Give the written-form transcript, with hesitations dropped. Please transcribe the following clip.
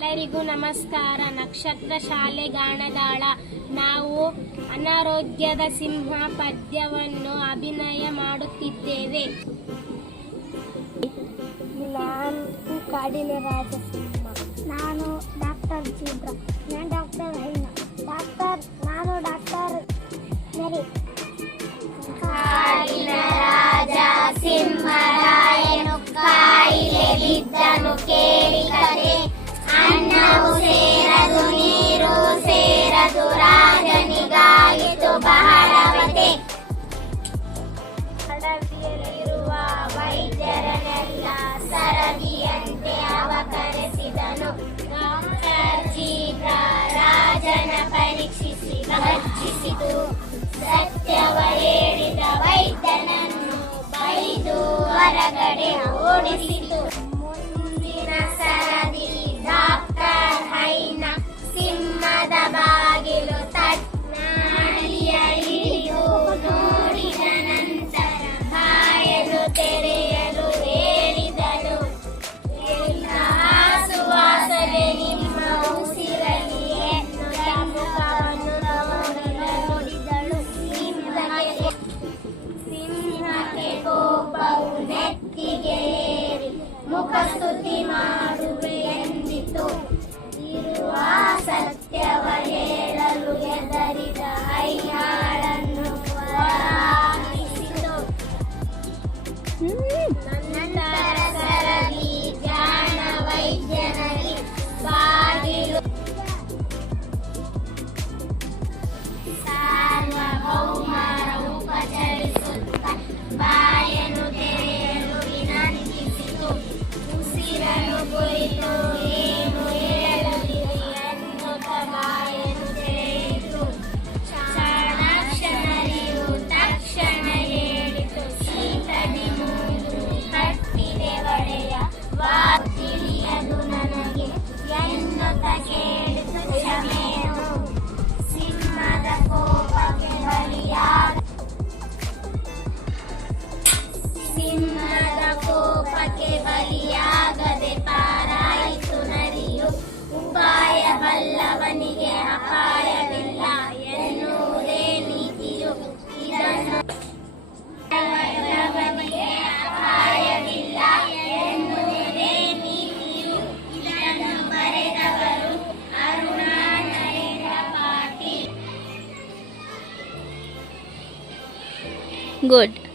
ಎಲ್ಲರಿಗೂ ನಮಸ್ಕಾರ. ನಕ್ಷತ್ರ ಶಾಲೆ ಗಾಣದಾಳ. ನಾವು ಅನಾರೋಗ್ಯದ ಸಿಂಹ ಪದ್ಯವನ್ನು ಅಭಿನಯ ಮಾಡುತ್ತಿದ್ದೇವೆ. ನಾನು ಕಾಡಿನ ರಾಜಸಿಂಹ. ನಾನು ಡಾಕ್ಟರ್ ಜೀಬ್ರಾ. ನಾನು ಡಾಕ್ಟರ್ ಹೈನಾ. ನಾನು ಡಾಕ್ಟರ್ ಮೇರಿ. ಕಾಡಿನ ರಾಜ ಸಿಂಹರಾಯನು ಕಾಯಿಲೆ ಬಿದ್ದನು ಕೇಳಿ ಕತೆ. ಅನ್ನವು ಸೇರದು ನೀರು ಸೇರದು ರಾಜನಿಗಾಯಿತು ಬಹಳವತೆ. ಅಡವಿಯಲ್ಲಿರುವ ವೈದ್ಯರನ್ನೆಲ್ಲ ಸರದಿಯಂತೆ ಅವ ಕರೆಸಿದನು. ಡಾಕ್ಟರ್ ಜೀಬ್ರಾ ರಾಜನ ಪರೀಕ್ಷಿಸಿ ಗರ್ಜಿಸಿತು. ಸತ್ಯವ ಹೇಳಿದ ವೈದ್ಯನನ್ನು ಬೈದು ಹೊರಗಡೆ ಓಡಿಸಿತು. ಮುಂದಿನ ಸರದಿ ಡಾಕ್ಟರ್ ಹೈನಾ ಸಿಂಹದ ಬಾಗಿಲು ತಟ್ಟಿ ಹಿಡಿದು ನೋಡಿದ ನಂತರ ಬಾಯಲು ತೆರೆಯಲು ಹೇಳಿದನು. ಸುವಾಸನೆ ನಿಮ್ಮ ಉಸಿರಲಿ ಎನ್ನುತ್ತ ಮುಖವನ್ನು ನೋಡಿದಳು. ಸಿಂಹಕ್ಕೆ ಕೋಪವು ನೆತ್ತಿಗೆ ಏರಿ ಮುಖಸ್ತುತಿ ಮಾಡುವೆ ಎಂದಿತು. ಇರುವ ಸತ್ಯವ ಹೇಳಲು ಹೆದರಿದ ಹೈನಾಳನ್ನು ಹೊರಹಾಕಿಸಿತು. ನಂತರ ಸರದಿ ಜಾಣ ವೈದ್ಯನಲ್ಲಿ ಬಾಗಿಲು ಸಾರ್ವಭೌಮರ ಉಪಚರಿಸುತ್ತ ಬಾಯನ್ನು ತೆರೆಯಲು ವಿನಂತಿಸಿತು. ಉಸಿರನ್ನು ಕುರಿತು ಏನು ಹೇಳಲಿ ಎನ್ನುತ್ತ ಬಾಯನ್ನು ತೆರೆಯಿತು. ಕ್ಷಣರಿಯು ತಕ್ಷಣ ಹೇಳಿತು. ಸೀತದಿ ಮೂಗು ಕಟ್ಟಿದೆ ಒಡೆಯ ತಿಳಿಯದು ನನಗೆ ಎನ್ನುತ್ತ ಕೇಳಿತು ಕ್ಷಮೆಯು. ಸಿಂಹದ ಕೋಪಕ್ಕೆ ಬಲಿಯಾಗದೆ ಪಾರಾಯಿತು ನರಿಯು. ಉಪಾಯ ಬಲ್ಲವನಿಗೆ ಅಪಾಯವಿಲ್ಲ ಎನ್ನುವುದೇ ನೀತಿಯು. ಇದನ್ನು ಬಲ್ಲವನಿಗೆ ಅಪಾಯವಿಲ್ಲ ಎನ್ನುವುದೇ ನೀತಿಯು. ಇದನ್ನು ಬರೆದವರು ಅರುಣಾ ನರೇಂದ್ರ ಪಾಟೀಲ್. Good.